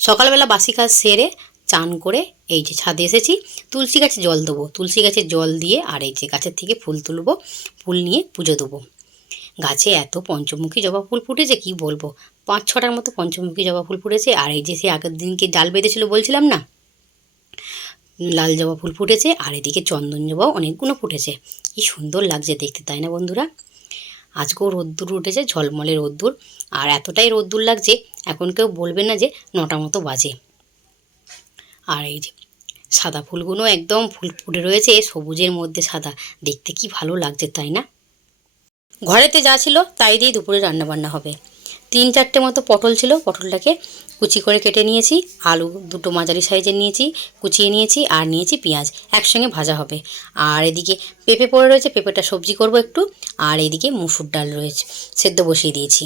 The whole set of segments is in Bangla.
সকালবেলা বাসি কাজ সেরে চান করে এই যে ছাদে এসেছি, তুলসী গাছে জল দেবো। তুলসী গাছে জল দিয়ে আর এই যে গাছের থেকে ফুল তুলবো, ফুল নিয়ে পুজো দেবো। গাছে এত পঞ্চমুখী জবা ফুল ফুটেছে কি বলবো, 5-6টার মতো পঞ্চমুখী জবা ফুল ফুটেছে। আর এই যে সে আগের দিনকে ডাল বেঁধেছিল বলছিলাম না, লাল জবা ফুল ফুটেছে। আর এদিকে চন্দন জবাও অনেকগুলো ফুটেছে। কি সুন্দর লাগছে দেখতে, তাই না বন্ধুরা? আজকেও রোদ্দুর উঠেছে, ঝলমলে রোদ্দুর। আর এতটাই রোদ্দুর লাগছে, এখন কেউ বলবে না যে 9টা মতো বাজে। আর এই যে সাদা ফুলগুলো একদম ফুল ফুটে রয়েছে, সবুজের মধ্যে সাদা, দেখতে কি ভালো লাগছে, তাই না? ঘরেতে যা ছিল তাই দিয়ে দুপুরে রান্নাবান্না হবে। 3-4টে মতো পটল ছিল, পটলটাকে কুচি করে কেটে নিয়েছি। আলু 2টো মাঝারি সাইজের নিয়েছি, কুচিয়ে নিয়েছি। আর নিয়েছি পেঁয়াজ, একসঙ্গে ভাজা হবে। আর এদিকে পেঁপে পড়ে রয়েছে, পেঁপেটা সবজি করব একটু। আর এদিকে মুসুর ডাল রয়েছে, সেদ্ধ বসিয়ে দিয়েছি।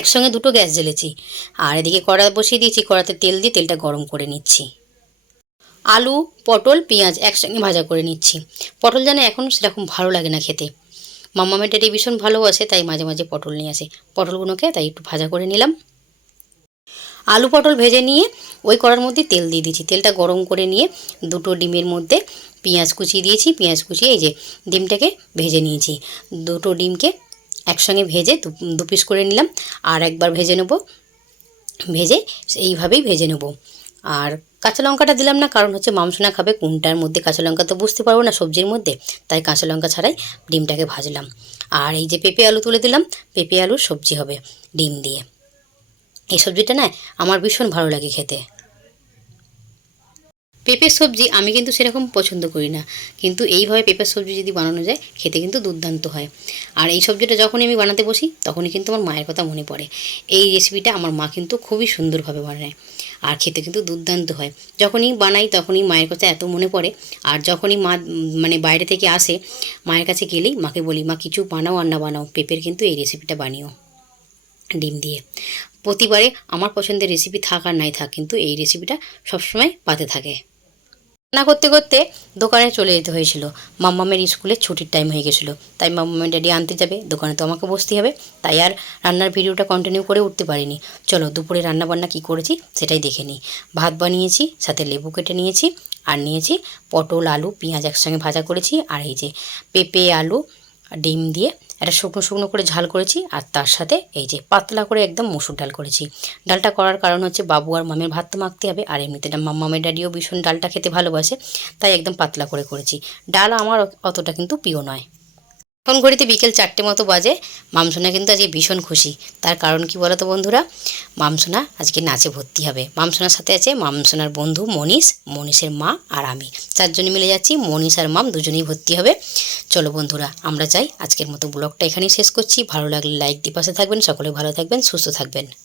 একসঙ্গে 2টো গ্যাস জ্বেলেছি। আর এদিকে কড়া বসিয়ে দিয়েছি, কড়াতে তেল দিয়ে তেলটা গরম করে নিচ্ছি। আলু, পটল, পেঁয়াজ একসঙ্গে ভাজা করে নিচ্ছি। পটল যেন এখন সেরকম ভালো লাগে না খেতে। মাম্মামের ড্যাডি ভীষণ ভালোবাসে, তাই মাঝে মাঝে পটল নিয়ে আসে। পটলগুলোকে তাই একটু ভাজা করে নিলাম। আলু পটল ভেজে নিয়ে ওই কড়ার মধ্যে তেল দিয়ে দিয়েছি। তেলটা গরম করে নিয়ে 2টো ডিমের মধ্যে পেঁয়াজ কুচিয়ে দিয়েছি। পেঁয়াজ কুচিয়ে এই যে ডিমটাকে ভেজে নিয়েছি। 2টো ডিমকে একসঙ্গে ভেজে 2 পিস করে নিলাম। আর একবার ভেজে নেব, ভেজে এইভাবেই ভেজে নেব। আর কাঁচা লঙ্কাটা দিলাম না, কারণ হচ্ছে মামসোনা খাবে, কোনটার মধ্যে কাঁচা লঙ্কা তো বুঝতে পারবো না সবজির মধ্যে, তাই কাঁচা লঙ্কা ছাড়াই ডিমটাকে ভাজলাম। আর এই যে পেঁপে আলু তুলে দিলাম, পেঁপে আলুর সবজি হবে ডিম দিয়ে। এই সবজিটা না আমার ভীষণ ভালো লাগে খেতে। পেঁপের সবজি আমি কিন্তু সেরকম পছন্দ করি না, কিন্তু এইভাবে পেঁপের সবজি যদি বানানো যায় খেতে কিন্তু দুর্দান্ত হয়। আর এই সবজিটা যখনই আমি বানাতে বসি তখনই কিন্তু আমার মায়ের কথা মনে পড়ে। এই রেসিপিটা আমার মা কিন্তু খুবই সুন্দরভাবে বানায়, আর খেতে কিন্তু দুর্দান্ত হয়। যখনই বানাই তখনই মায়ের কথা এত মনে পড়ে। আর যখনই মা মানে বাইরে থেকে আসে, মায়ের কাছে গেলেই মাকে বলি, মা কিছু বানাও আর না বানাও, পেঁপের কিন্তু এই রেসিপিটা বানিও ডিম দিয়ে। প্রতিবারে আমার পছন্দের রেসিপি থাক আর নাই থাক, কিন্তু এই রেসিপিটা সবসময় পাতে থাকে। রান্না করতে করতে দোকানে চলে যেতে হয়েছিল। মাম্মামের স্কুলে ছুটির টাইম হয়ে গেছিলো, তাই মাম্মামের ড্যাডি আনতে যাবে, দোকানে তো আমাকে বসতেই হবে। তাই আর রান্নার ভিডিওটা কন্টিনিউ করে উঠতে পারিনি। চলো দুপুরে রান্নাবান্না কী করেছি সেটাই দেখে নিই। ভাত বানিয়েছি, সাথে লেবু কেটে নিয়েছি। আর নিয়েছি পটল, আলু, পেঁয়াজ একসঙ্গে ভাজা করেছি। আর এই যে পেঁপে, আলু, ডিম দিয়ে একটা শুকনো শুকনো করে ঝাল করেছি। আর তার সাথে এই যে পাতলা করে একদম মসুর ডাল করেছি। ডালটা করার কারণ হচ্ছে বাবু আর মামের ভাত তো মাখতে হবে, আর এমনিতে মামের ড্যাডিও ভীষণ ডালটা খেতে ভালোবাসে, তাই একদম পাতলা করে করেছি। ডাল আমার অতটা কিন্তু প্রিয় নয়। এখন ঘড়িতে বিকেল 4টে মতো বাজে। মামসোনা কিন্তু আজকে ভীষণ খুশি। তার কারণ কি বলো তো বন্ধুরা? মামসোনা আজকে নাচে ভর্তি হবে। মামসোনার সাথে আছে মামসোনার বন্ধু মনীষ, মনীষের মা আর আমি, 4জনে মিলে যাচ্ছি। মনীষ আর মাম দুজনেই ভর্তি হবে। চলো বন্ধুরা, আমরা যাই। আজকের মতো ব্লগটা এখানেই শেষ করছি। ভালো লাগলে লাইক দিয়ে পাশে থাকবেন। সকলে ভালো থাকবেন, সুস্থ থাকবেন।